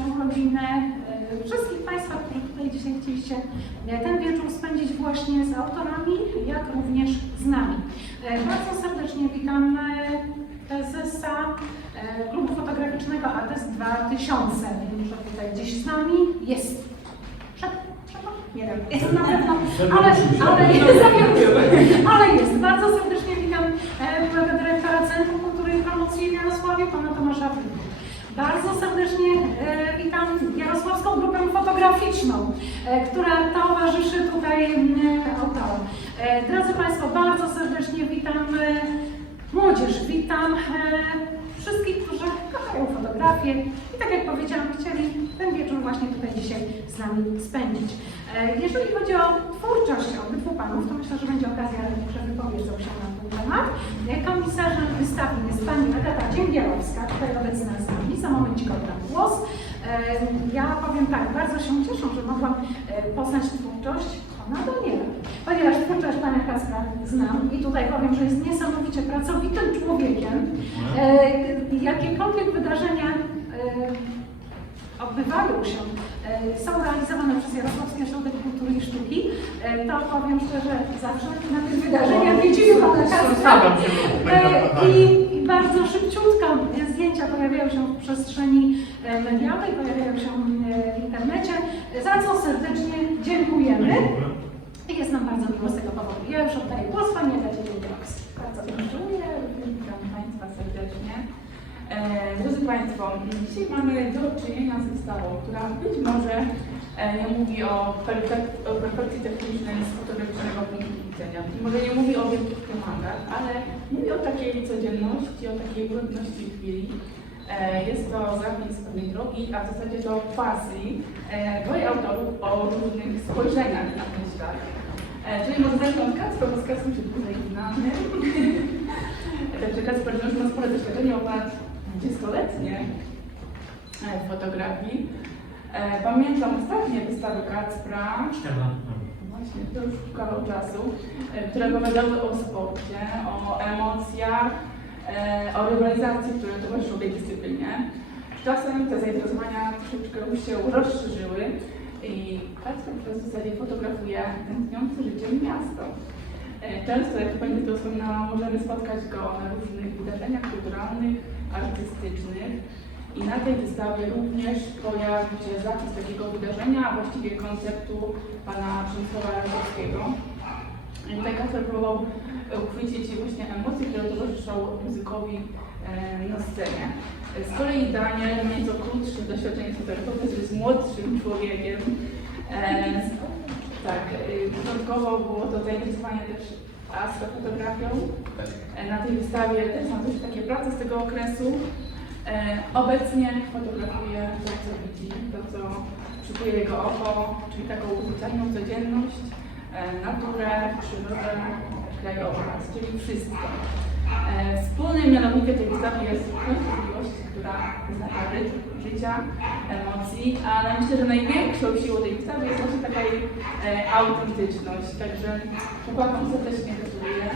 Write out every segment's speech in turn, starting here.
rodzinę, e, wszystkich Państwa, którzy tutaj dzisiaj chcieliście e, ten wieczór spędzić właśnie z autorami, jak również z nami. E, Bardzo serdecznie witam prezesa klubu fotograficznego ATES 2000, że tutaj gdzieś z nami jest. Przed, przed, nie wiem, jest na pewno, ale, ale jest, ale jest. Bardzo serdecznie witam e, byłego dyrektora Centrum Kultury i Promocji w Jarosławie, pana Tomasza Wilka. Bardzo serdecznie e, witam Jarosławską Grupę Fotograficzną, e, która towarzyszy tutaj e, autorom. Drodzy Państwo, bardzo serdecznie witam młodzież, witam wszystkich, którzy kochają fotografię i tak jak powiedziałam, chcieli ten wieczór właśnie tutaj dzisiaj z nami spędzić. E, Jeżeli chodzi o twórczość obydwu panów, to myślę, że będzie okazja, że wypowiedzą się na ten temat. E, Komisarzem wystawy jest pani Agata Dzięgielowska, tutaj obecna z nami, za momencik oddam głos. E, Ja powiem tak, bardzo się cieszę, że mogłam poznać twórczość pana Daniela, ponieważ twórczość pana Kaspra znam i tutaj powiem, że jest niesamowicie pracowitym człowiekiem. E, Jakiekolwiek wydarzenia e, odbywają się, e, są realizowane przez Jarosławski Ośrodek Kultury i Sztuki, to powiem szczerze, zawsze na tych wydarzeniach widzimy pana Kaspra. I bardzo szybciutko zdjęcia pojawiają się w przestrzeni e, medialnej, pojawiają się e, w internecie, za co serdecznie dziękujemy. I jest nam bardzo miło z tego powodu. Ja już oddaję głos Pani Dziękowskiej. Bardzo dziękuję, witam Państwa serdecznie. E, Drodzy Państwo, dzisiaj mamy do czynienia z wystawą, która być może nie mówi o, o perfekcji technicznej z fotograficznego punktu widzenia, może nie mówi o wielkich ale mówi o takiej codzienności, o takiej trudności chwili. E, Jest to zapis pewnej drogi, a w zasadzie to pasji e, dwoje autorów o różnych spojrzeniach na ten świat. E, Czyli może zacznę od Kacpra, bo z Kacprem się dłużej znamy. Także Kacper już ma spore doświadczenie, ponad 20-letnie e, w fotografii. Pamiętam ostatnie wystawy Kacpra, właśnie to już kawał czasu, e, które opowiadały o sporcie, o emocjach, e, o rywalizacji, które towarzyszą tej dyscyplinie. Czasem te zainteresowania troszeczkę się rozszerzyły i Kacper teraz w zasadzie fotografuje tętniące życiem miasto. E, Często, jak Pani to wspominała, możemy spotkać go na różnych wydarzeniach kulturalnych, artystycznych i na tej wystawie również pojawi się zapis takiego wydarzenia, a właściwie konceptu Pana Przemysława Radowskiego. I tutaj Kacper próbował e, uchwycić właśnie emocje, które towarzyszą muzykowi e, na scenie. Z kolei Daniel, nieco krótszy doświadczenie fotografowy, jest młodszym człowiekiem. E, tak, początkowo było to zainteresowanie też astrofotografią. Na tej wystawie też są też takie prace z tego okresu. E, Obecnie fotografuje to, co widzi, to, co szykuje jego oko, czyli taką zwyczajną codzienność, e, naturę, przyrodę, krajobraz, czyli wszystko. E, Wspólnym mianownikiem tej wystawy jest częstotliwość, która wyznacza rytm życia, emocji, ale myślę, że największą siłą tej wystawy jest właśnie taka jej e, autentyczność. Także chłopakom serdecznie gratuluję.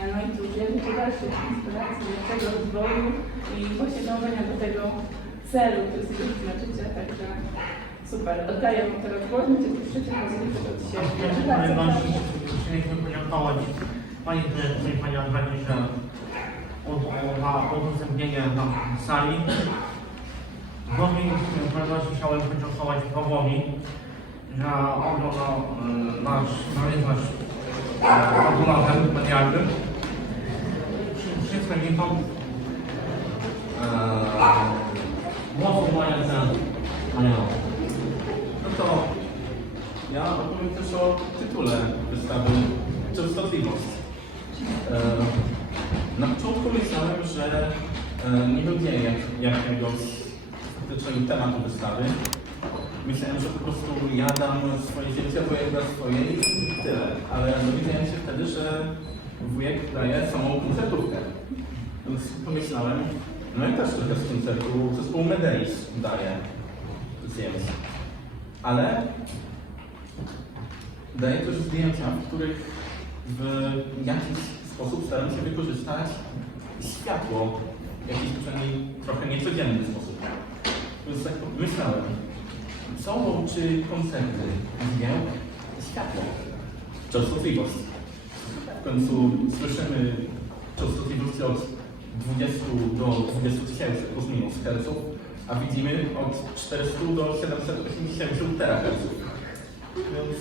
E, no i cóż, ja życzę dalszych inspiracji, lepszego rozwoju i właśnie dążenia do tego celu, który sobie wyznaczycie. Także super. Oddaję wam teraz głos, będzie to trzecie pozytywne od siebie. Bardzo. Chcieliśmy podziękować Pani Dyrektor i Pani Andranie, że od- za udostępnienie nam sali. Drugiej sprawiedliwości chciałem podziękować Pawłowi, oglądał e, nasz, jest nasz oglądem medialnym. Wszy- Wszystko nie to głosu moje ten anioł. No to ja opowiem też o tytule wystawy Częstotliwość. E, Na początku myślałem, że e, nie będzie jak, jakiegoś faktycznie tematu wystawy. Myślałem, że po prostu ja dam swoje zdjęcia, bo ja swoje i tyle. Ale dowiedziałem się wtedy, że wujek daje samą koncertówkę. Więc pomyślałem, no i też trochę z koncertu zespół Medeis daje zjeść. Ale daje też zdjęcia, w których w jakiś sposób staram się wykorzystać światło w jakiś przynajmniej trochę niecodzienny sposób. Tak myślałem, co łączy koncerty, dźwięk i światło? Częstotliwość. W końcu słyszymy częstotliwości od 20 do 20 tysięcy plus minus herców, a widzimy od 400 do 780 teraherców. Więc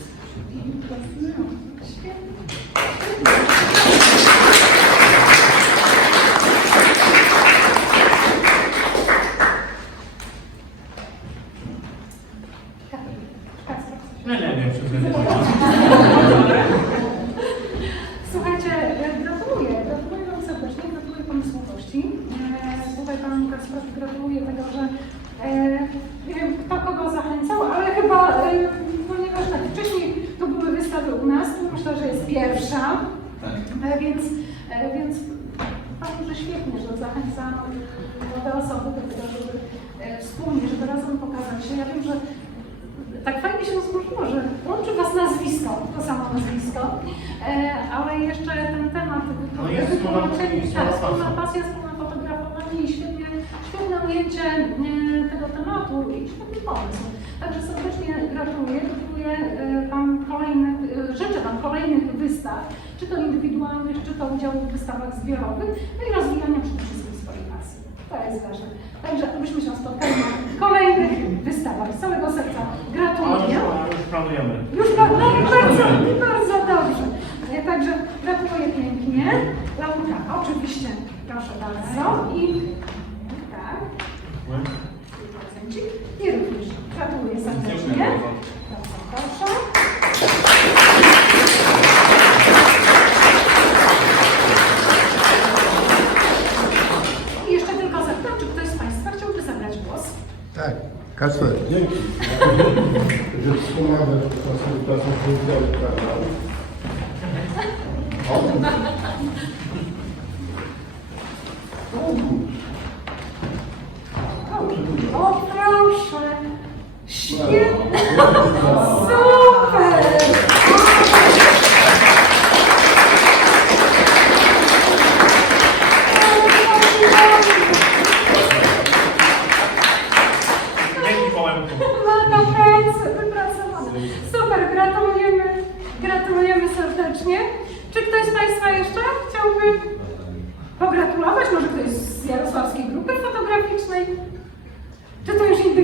Nie, nie, nie, przyznaję. Słuchajcie, e, gratuluję, gratuluję Wam serdecznie, gratuluję pomysłowości. E, Kasper gratuluję tego, że e, nie wiem kto kogo zachęcał, ale chyba, e, ponieważ tak wcześniej tu były wystawy u nas, tu myślę, że jest pierwsza, tak. e, więc, e, więc Panie, że świetnie, że zachęcano młode osoby do tego, żeby e, wspólnie, żeby razem pokazać się. Ja wiem, że tak fajnie się złożyło, że łączy Was nazwisko, to samo nazwisko, e, ale jeszcze ten temat No jest wspólna pasja, tak, wspólna wspólna pasja. wspólne fotografowanie i świetnie, świetne ujęcie e, tego tematu i świetny pomysł. Także serdecznie gratuluję, gratuluję e, Wam kolejnych, e, życzę Wam kolejnych wystaw, czy to indywidualnych, czy to udziału w wystawach zbiorowych, no i rozwijania przede wszystkim swojej pasji. To jest ważne. Także abyśmy się spotkali na kolejnych wystawach. Z całego serca gratuluję. już, już planujemy. Już pa- no, bardzo, bardzo dobrze. E, Także gratuluję pięknie. Laurka, oczywiście, proszę bardzo. I tak, prezencik. I również gratuluję serdecznie. Dziękuję bardzo. Bardzo proszę. I jeszcze tylko zapytam, czy ktoś z Państwa chciałby zabrać głos? Tak, Kacper, dzięki. Że wspomagamy czasem pracę wydziału prawda? O proszę! Świetnie! Super!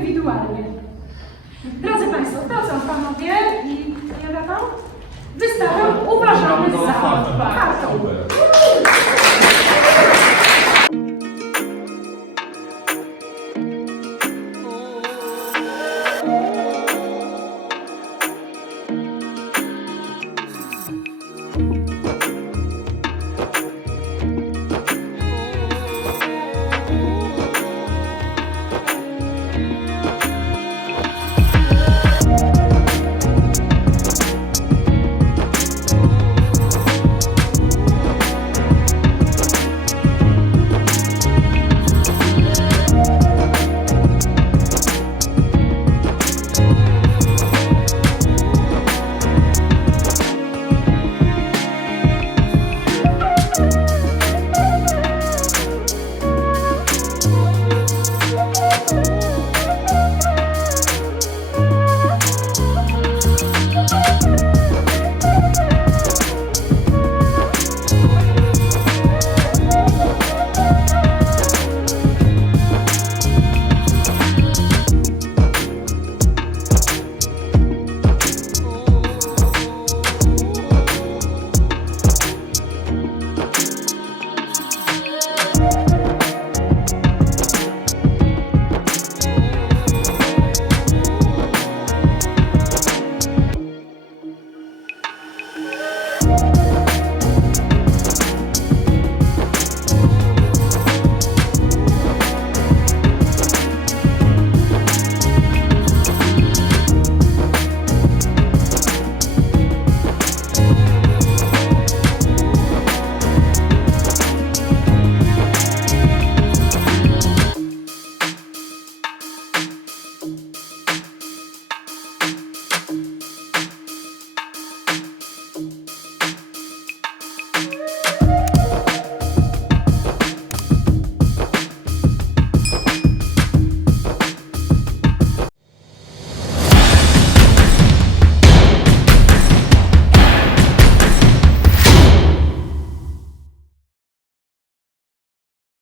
indywidualnie. Drodzy Państwo, to są panowie i Jolata. Wystawę uważamy za otwartą.